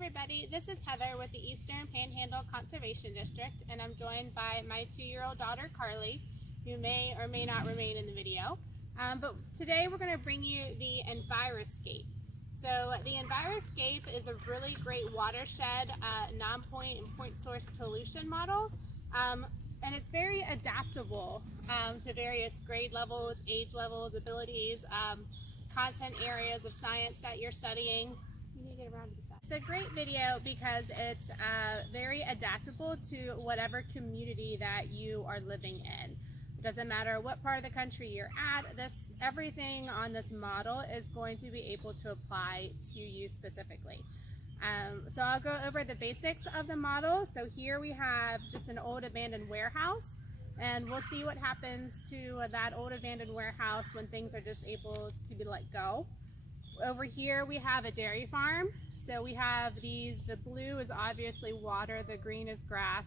Everybody, this is Heather with the Eastern Panhandle Conservation District, and I'm joined by my 2-year-old daughter Carly, who may or may not remain in the video. But today we're going to bring you the EnviroScape. So the EnviroScape is a really great watershed non-point and point source pollution model, and it's very adaptable to various grade levels, age levels, abilities, content areas of science that you're studying. You need to get around to the side. It's a great video because it's very adaptable to whatever community that you are living in. It doesn't matter what part of the country you're at, everything on this model is going to be able to apply to you specifically. So I'll go over the basics of the model. So here we have just an old abandoned warehouse, and we'll see what happens to that old abandoned warehouse when things are just able to be let go. Over here we have a dairy farm. So we have the blue is obviously water, the green is grass,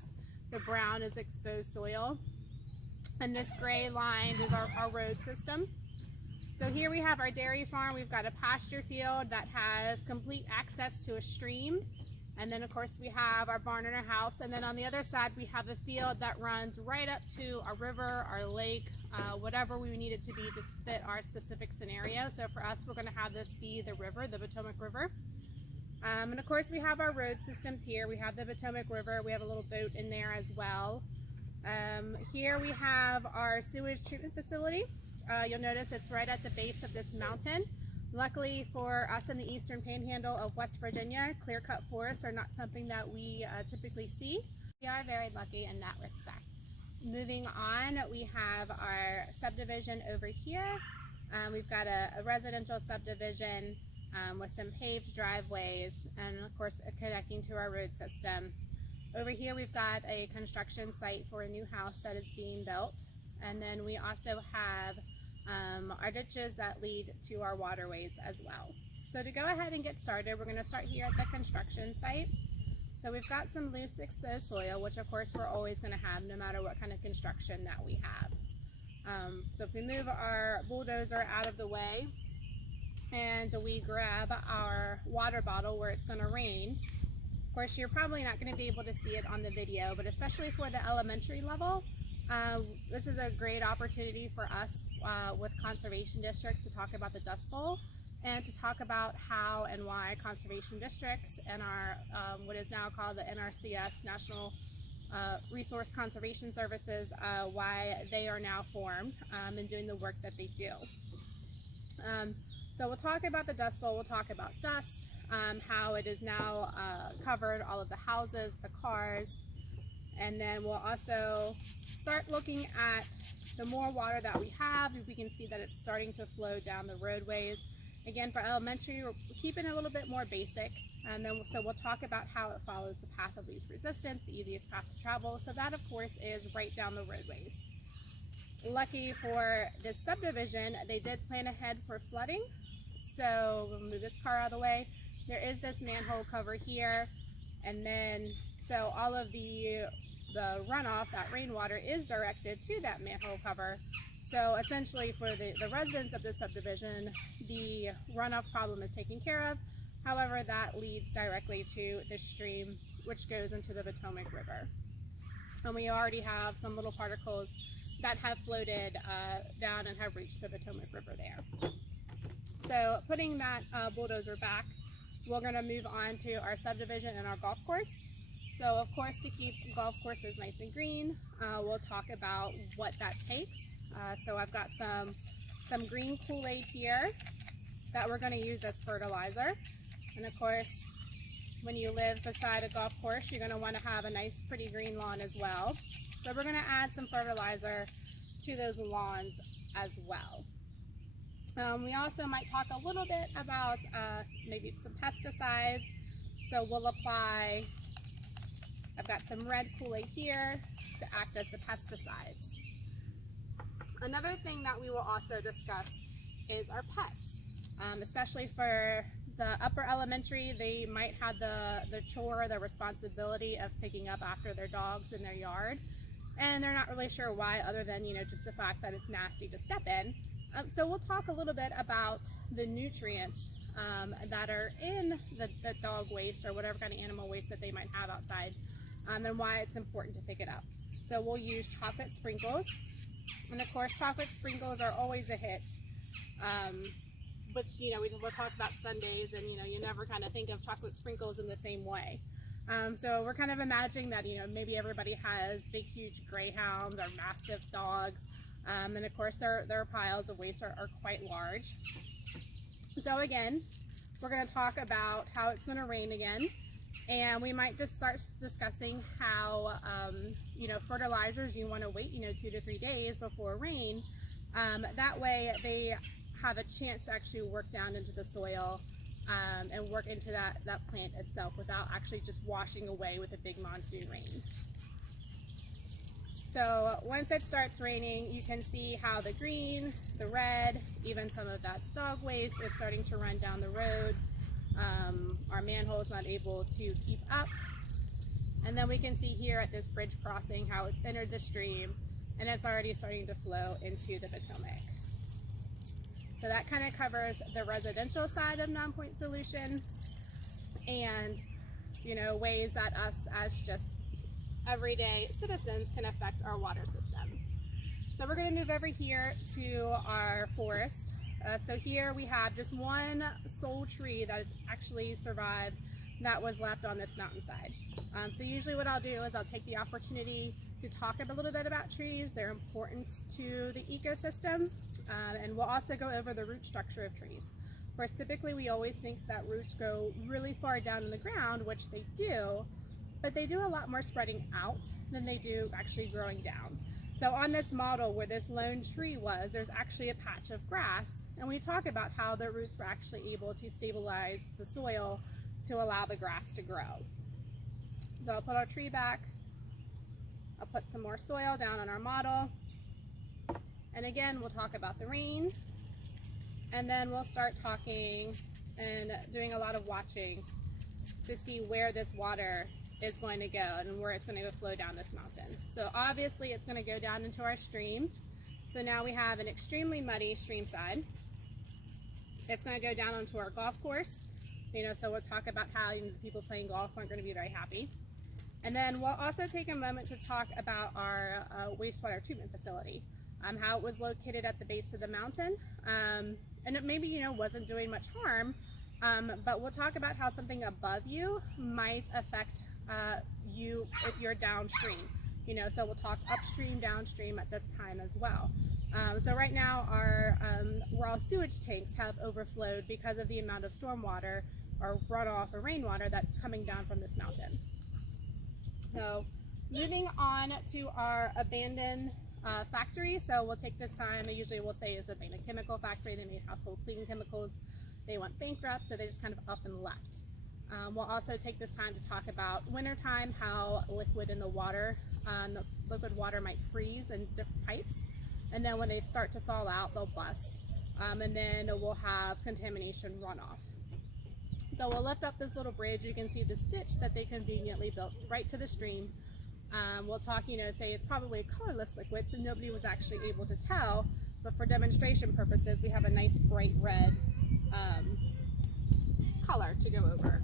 the brown is exposed soil, and this gray line is our road system. So here we have our dairy farm. We've got a pasture field that has complete access to a stream. And then of course we have our barn and our house. And then on the other side we have a field that runs right up to our river, our lake, whatever we need it to be to fit our specific scenario. So for us, we're going to have this be the river, the Potomac River. And of course we have our road systems here. We have the Potomac River. We have a little boat in there as well. Here we have our sewage treatment facility. You'll notice it's right at the base of this mountain. Luckily for us in the Eastern Panhandle of West Virginia, clear-cut forests are not something that we typically see. We are very lucky in that respect. Moving on, we have our subdivision over here. We've got a residential subdivision with some paved driveways and of course connecting to our road system. Over here we've got a construction site for a new house that is being built, and then we also have our ditches that lead to our waterways as well. So to go ahead and get started, we're going to start here at the construction site. So we've got some loose exposed soil, which of course we're always going to have no matter what kind of construction that we have. So if we move our bulldozer out of the way and we grab our water bottle where it's going to rain, of course you're probably not going to be able to see it on the video, but especially for the elementary level, this is a great opportunity for us with Conservation District to talk about the Dust Bowl and to talk about how and why conservation districts and our what is now called the NRCS, National Resource Conservation Services, why they are now formed and doing the work that they do. So we'll talk about the Dust Bowl, we'll talk about dust, how it is now covered all of the houses, the cars, and then we'll also start looking at the more water that we have. We can see that it's starting to flow down the roadways. Again, for elementary, we're keeping it a little bit more basic, and then so we'll talk about how it follows the path of least resistance, the easiest path to travel. So that, of course, is right down the roadways. Lucky for this subdivision, they did plan ahead for flooding. So we'll move this car out of the way. There is this manhole cover here, and then so all of the runoff, that rainwater, is directed to that manhole cover. So essentially for the residents of this subdivision, the runoff problem is taken care of. However, that leads directly to the stream, which goes into the Potomac River. And we already have some little particles that have floated down and have reached the Potomac River there. So putting that bulldozer back, we're going to move on to our subdivision and our golf course. So of course, to keep golf courses nice and green, we'll talk about what that takes. So I've got some green Kool-Aid here that we're going to use as fertilizer. And of course, when you live beside a golf course, you're going to want to have a nice pretty green lawn as well. So we're going to add some fertilizer to those lawns as well. We also might talk a little bit about maybe some pesticides. So we'll apply, I've got some red Kool-Aid here to act as the pesticides. Another thing that we will also discuss is our pets, especially for the upper elementary. They might have the chore, the responsibility of picking up after their dogs in their yard, and they're not really sure why, other than just the fact that it's nasty to step in. So we'll talk a little bit about the nutrients that are in the dog waste or whatever kind of animal waste that they might have outside, and why it's important to pick it up. So we'll use chocolate sprinkles, and of course chocolate sprinkles are always a hit. But we'll talk about sundaes, and you never kind of think of chocolate sprinkles in the same way. So we're kind of imagining that maybe everybody has big huge greyhounds or mastiff dogs, and of course their piles of waste are quite large. So again, we're going to talk about how it's going to rain again, and we might just start discussing how fertilizers, you want to wait 2 to 3 days before rain. That way they have a chance to actually work down into the soil and work into that plant itself without actually just washing away with a big monsoon rain. So once it starts raining, you can see how the green, the red, even some of that dog waste is starting to run down the road. Our manhole is not able to keep up. And then we can see here at this bridge crossing how it's entered the stream, and it's already starting to flow into the Potomac. So that kind of covers the residential side of non-point solution, and ways that us as just everyday citizens can affect our water system. So we're going to move over here to our forest. So here we have just one sole tree that has actually survived that was left on this mountainside. So usually what I'll do is I'll take the opportunity to talk a little bit about trees, their importance to the ecosystem, and we'll also go over the root structure of trees. Of course, typically we always think that roots go really far down in the ground, which they do, but they do a lot more spreading out than they do actually growing down. So on this model where this lone tree was, there's actually a patch of grass, and we talk about how the roots were actually able to stabilize the soil to allow the grass to grow. So I'll put our tree back, I'll put some more soil down on our model, and again we'll talk about the rain, and then we'll start talking and doing a lot of watching to see where this water is going to go and where it's going to go flow down this mountain. So obviously it's going to go down into our stream. So now we have an extremely muddy stream side. It's going to go down onto our golf course. So we'll talk about how people playing golf aren't going to be very happy. And then we'll also take a moment to talk about our wastewater treatment facility, how it was located at the base of the mountain, and it maybe wasn't doing much harm, but we'll talk about how something above you might affect you if you're downstream. So we'll talk upstream, downstream at this time as well. So right now our raw sewage tanks have overflowed because of the amount of storm water or runoff or rainwater that's coming down from this mountain. So moving on to our abandoned factory. So we'll take this time, I usually will say is abandoned chemical factory. They made household cleaning chemicals. They went bankrupt, so they just kind of up and left. We'll also take this time to talk about wintertime, how liquid in the water, the liquid water might freeze in different pipes. And then when they start to thaw out, they'll bust. And then we'll have contamination runoff. So we'll lift up this little bridge. You can see this ditch that they conveniently built right to the stream. We'll talk, say it's probably a colorless liquid, so nobody was actually able to tell. But for demonstration purposes, we have a nice bright red color to go over.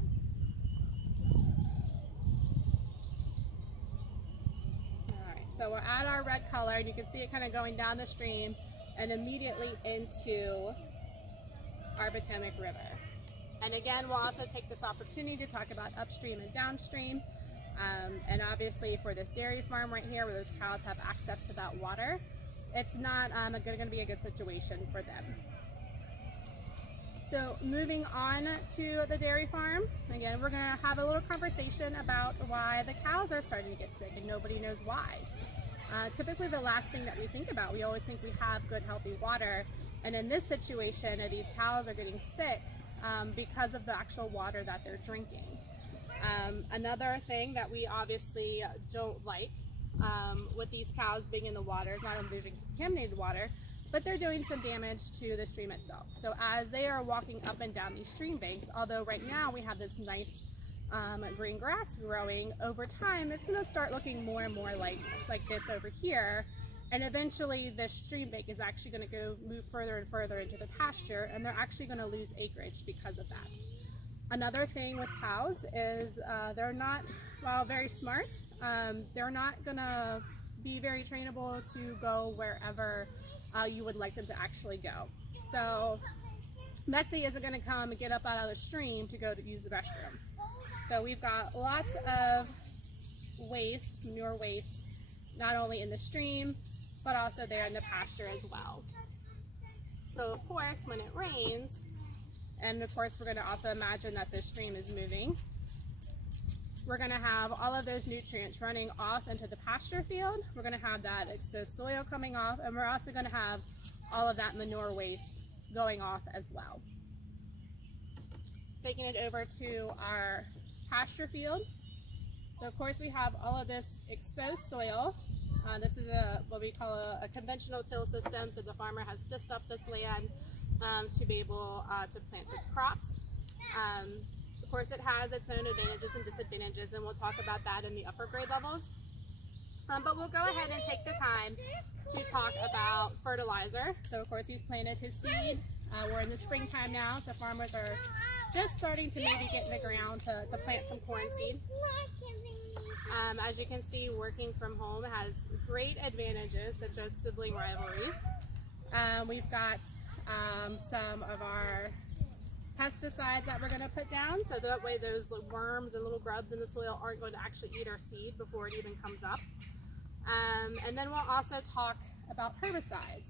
Alright, so we're at our red color, and you can see it kind of going down the stream and immediately into our Potomac River. And again, we'll also take this opportunity to talk about upstream and downstream. And obviously for this dairy farm right here where those cows have access to that water, it's not going to be a good situation for them. So moving on to the dairy farm, again, we're going to have a little conversation about why the cows are starting to get sick and nobody knows why. Typically the last thing that we think about, we always think we have good healthy water, and in this situation these cows are getting sick because of the actual water that they're drinking. Another thing that we obviously don't like with these cows being in the water is not only using contaminated water, but they're doing some damage to the stream itself. So as they are walking up and down these stream banks, although right now we have this nice green grass growing, over time it's going to start looking more and more like this over here, And eventually this stream bank is actually going to move further and further into the pasture, and they're actually going to lose acreage because of that. Another thing with cows is they're not, while very smart, they're not going to be very trainable to go wherever you would like them to actually go. So Messi isn't going to come and get up out of the stream to go to use the restroom. So we've got lots of waste, manure waste, not only in the stream, but also there in the pasture as well. So of course, when it rains, and of course we're going to also imagine that this stream is moving, we're going to have all of those nutrients running off into the pasture field. We're going to have that exposed soil coming off, and we're also going to have all of that manure waste going off as well. Taking it over to our pasture field. So of course we have all of this exposed soil. This is what we call a conventional till system, so the farmer has dissed up this land to be able to plant his crops. Of course it has its own advantages and disadvantages, and we'll talk about that in the upper grade levels. But we'll go ahead and take the time to talk about fertilizer. So of course he's planted his seed. We're in the springtime now, so farmers are just starting to maybe get in the ground to plant some corn seed. As you can see, working from home has great advantages, such as sibling rivalries. We've got some of our pesticides that we're going to put down, so that way those worms and little grubs in the soil aren't going to actually eat our seed before it even comes up. And then we'll also talk about herbicides.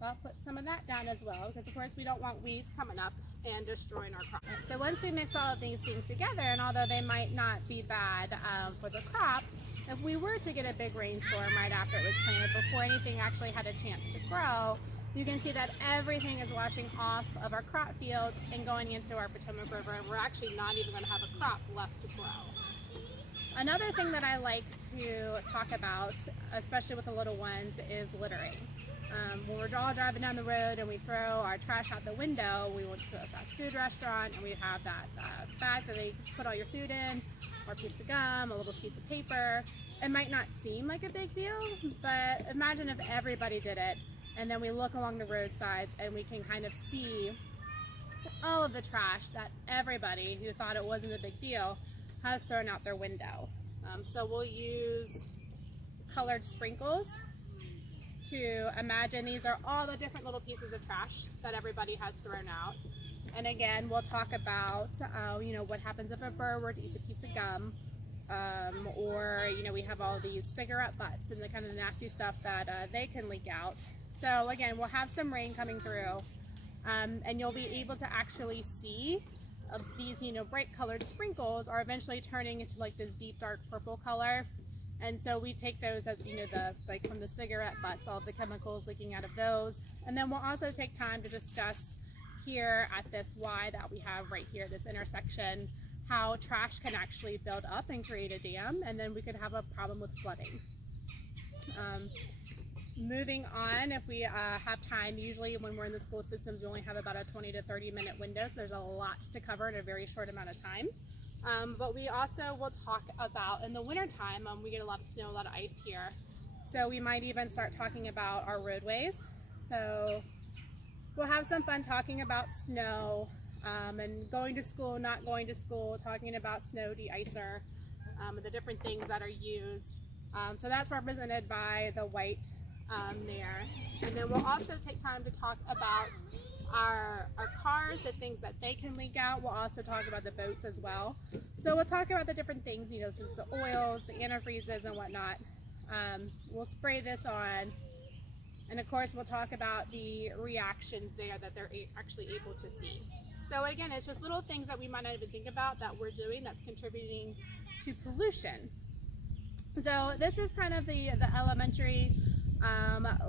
So I'll put some of that down as well, because of course we don't want weeds coming up and destroying our crop. So once we mix all of these things together, and although they might not be bad for the crop, if we were to get a big rainstorm right after it was planted, before anything actually had a chance to grow, you can see that everything is washing off of our crop fields and going into our Potomac River, and we're actually not even going to have a crop left to grow. Another thing that I like to talk about, especially with the little ones, is littering. When we're all driving down the road and we throw our trash out the window, we went to a fast food restaurant and we have that bag that they put all your food in, or a piece of gum, a little piece of paper. It might not seem like a big deal, but imagine if everybody did it, and then we look along the roadsides and we can kind of see all of the trash that everybody who thought it wasn't a big deal has thrown out their window. So we'll use colored sprinkles to imagine these are all the different little pieces of trash that everybody has thrown out. And again, we'll talk about what happens if a bird were to eat a piece of gum, or we have all these cigarette butts and the kind of nasty stuff that they can leak out. So again, we'll have some rain coming through, and you'll be able to actually see these bright colored sprinkles are eventually turning into like this deep dark purple color. And so we take those as, like from the cigarette butts, all the chemicals leaking out of those. And then we'll also take time to discuss here at this Y that we have right here, this intersection, how trash can actually build up and create a dam, and then we could have a problem with flooding. Moving on, if we have time, usually when we're in the school systems, we only have about a 20 to 30 minute window, so there's a lot to cover in a very short amount of time. But we also will talk about, in the winter time, we get a lot of snow, a lot of ice here. So we might even start talking about our roadways. So we'll have some fun talking about snow, and going to school, not going to school, talking about snow de-icer, and the different things that are used. So that's represented by the white there. And then we'll also take time to talk about our cars, the things that they can leak out. We'll also talk about the boats as well. So we'll talk about the different things, since the oils, the antifreezes and whatnot. We'll spray this on. And of course we'll talk about the reactions there that they're actually able to see. So again, it's just little things that we might not even think about that we're doing that's contributing to pollution. So this is kind of the elementary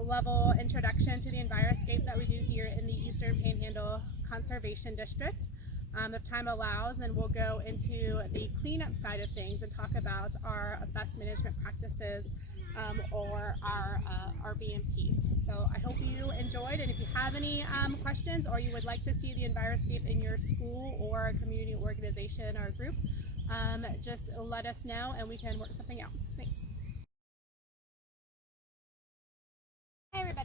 level introduction to the EnviroScape that we do here in the Eastern Panhandle Conservation District. If time allows, then we'll go into the cleanup side of things and talk about our best management practices, or our BMPs. So I hope you enjoyed, and if you have any questions, or you would like to see the EnviroScape in your school or community organization or group, just let us know and we can work something out. Thanks.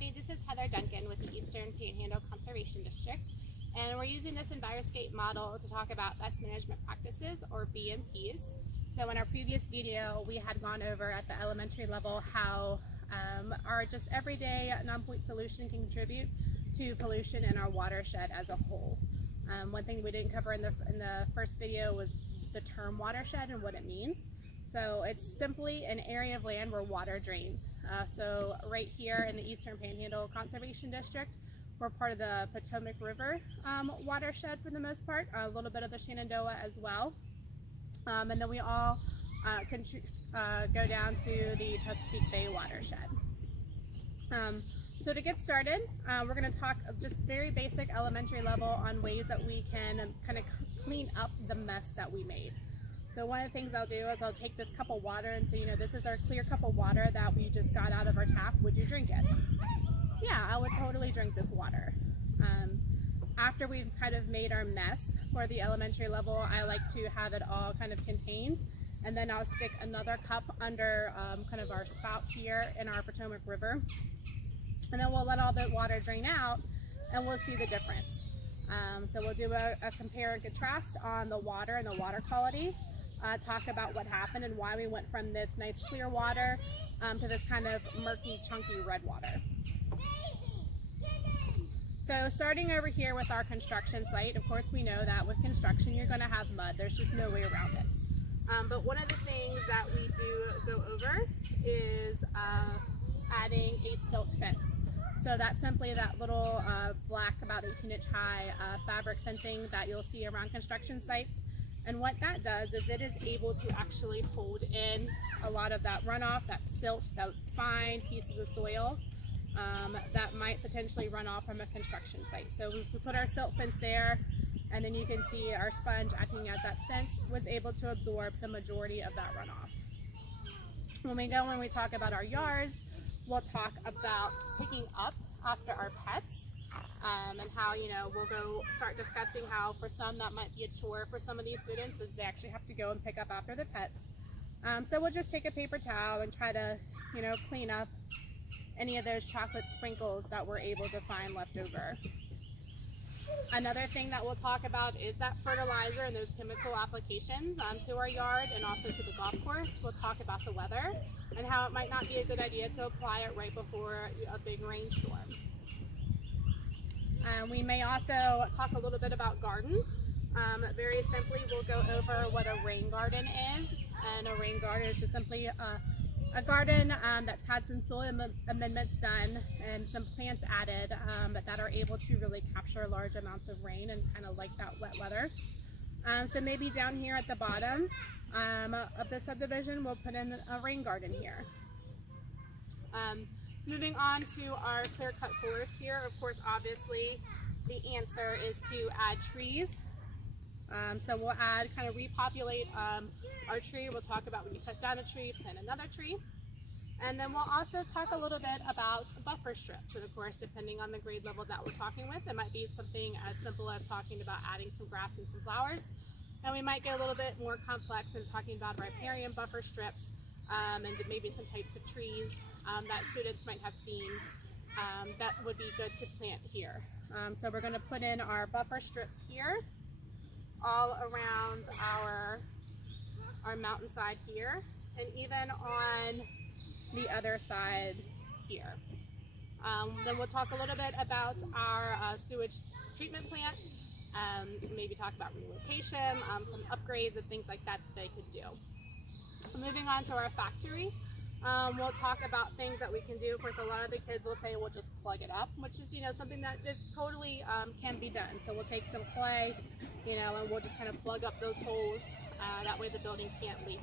everybody. This is Heather Duncan with the Eastern Panhandle Conservation District, and we're using this EnviroScape model to talk about best management practices, or BMPs. So in our previous video, we had gone over at the elementary level how our just everyday non-point solution can contribute to pollution in our watershed as a whole. One thing we didn't cover in the first video was the term watershed and what it means. So it's simply an area of land where water drains. So right here in the Eastern Panhandle Conservation District, we're part of the Potomac River watershed for the most part, a little bit of the Shenandoah as well. And then we all go down to the Chesapeake Bay watershed. So to get started, we're going to talk just very basic elementary level on ways that we can kind of clean up the mess that we made. So one of the things I'll do is I'll take this cup of water and say, you know, this is our clear cup of water that we just got out of our tap. Would you drink it? Yeah, I would totally drink this water. After we've kind of made our mess for the elementary level, I like to have it all kind of contained. And then I'll stick another cup under kind of our spout here in our Potomac River. And then we'll let all the water drain out and we'll see the difference. So we'll do a compare and contrast on the water and the water quality. Talk about what happened and why we went from this nice clear water to this kind of murky, chunky red water. So starting over here with our construction site, of course we know that with construction you're going to have mud. There's just no way around it. But one of the things that we do go over is adding a silt fence. So that's simply that little black, about 18-inch high fabric fencing that you'll see around construction sites. And what that does is it is able to actually hold in a lot of that runoff, that silt, those fine pieces of soil that might potentially run off from a construction site. So we put our silt fence there, and then you can see our sponge acting as that fence was able to absorb the majority of that runoff. When we talk about our yards, we'll talk about picking up after our pets. And how, you know, we'll go start discussing how for some that might be a chore for some of these students, is they actually have to go and pick up after the pets. So we'll just take a paper towel and try to, you know, clean up any of those chocolate sprinkles that we're able to find left over. Another thing that we'll talk about is that fertilizer and those chemical applications to our yard and also to the golf course. We'll talk about the weather and how it might not be a good idea to apply it right before a big rainstorm. We may also talk a little bit about gardens. Very simply, we'll go over what a rain garden is. And a rain garden is just simply a garden that's had some soil amendments done and some plants added that are able to really capture large amounts of rain and kind of like that wet weather. So maybe down here at the bottom of the subdivision, we'll put in a rain garden here. Moving on to our clear-cut forest here, of course, obviously, the answer is to add trees. So we'll kind of repopulate our tree. We'll talk about when you cut down a tree, plant another tree. And then we'll also talk a little bit about buffer strips. And of course, depending on the grade level that we're talking with, it might be something as simple as talking about adding some grass and some flowers. And we might get a little bit more complex in talking about riparian buffer strips. And maybe some types of trees that students might have seen that would be good to plant here. So we're going to put in our buffer strips here, all around our mountainside here, and even on the other side here. Then we'll talk a little bit about our sewage treatment plant, maybe talk about relocation, some upgrades and things like that they could do. Moving on to our factory, we'll talk about things that we can do. Of course, a lot of the kids will say we'll just plug it up, which is, you know, something that just totally can be done. So we'll take some clay, you know, and we'll just kind of plug up those holes. That way the building can't leak.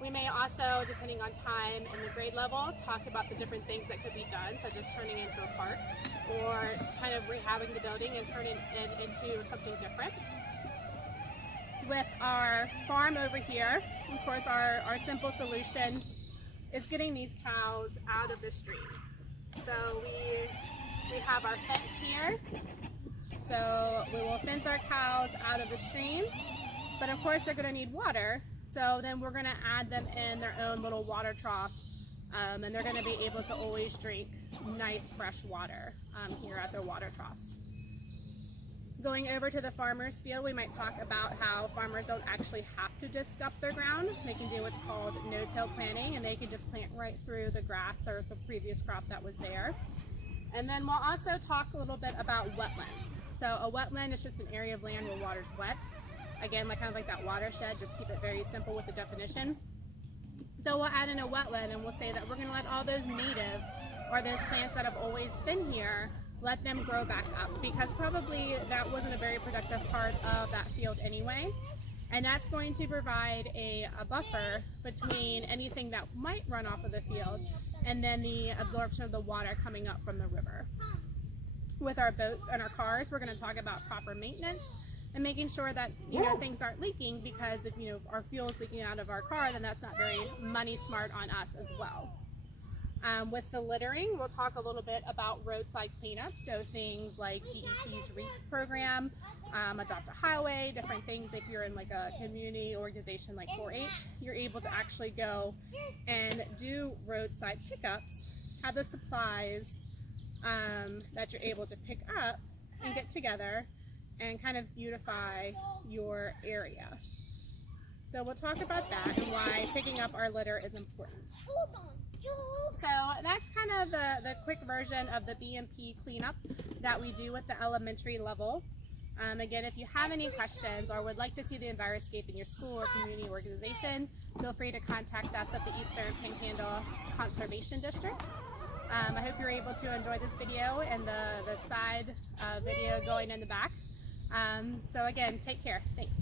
We may also, depending on time and the grade level, talk about the different things that could be done, such as turning it into a park or kind of rehabbing the building and turning it into something different. With our farm over here, of course, our simple solution is getting these cows out of the stream. So we have our fence here. So we will fence our cows out of the stream, but of course they're going to need water. So then we're going to add them in their own little water trough, and they're going to be able to always drink nice fresh water here at their water troughs. Going over to the farmer's field, we might talk about how farmers don't actually have to disc up their ground. They can do what's called no-till planting, and they can just plant right through the grass or the previous crop that was there. And then we'll also talk a little bit about wetlands. So a wetland is just an area of land where water's wet. Again, kind of like that watershed, just keep it very simple with the definition. So we'll add in a wetland and we'll say that we're going to let all those native or those plants that have always been here, let them grow back up, because probably that wasn't a very productive part of that field anyway. And that's going to provide a buffer between anything that might run off of the field and then the absorption of the water coming up from the river. With our boats and our cars, we're going to talk about proper maintenance and making sure that things aren't leaking, because if our fuel is leaking out of our car, then that's not very money smart on us as well. With the littering, we'll talk a little bit about roadside cleanup, so things like DEP's REAP program, Adopt a Highway, different things. If you're in like a community organization like 4-H, you're able to actually go and do roadside pickups, have the supplies that you're able to pick up and get together and kind of beautify your area. So we'll talk about that and why picking up our litter is important. So that's kind of the quick version of the BMP cleanup that we do at the elementary level. Again, if you have any questions or would like to see the EnviroScape in your school or community organization, feel free to contact us at the Eastern Panhandle Conservation District. I hope you're able to enjoy this video and the side video going in the back. So again, take care. Thanks.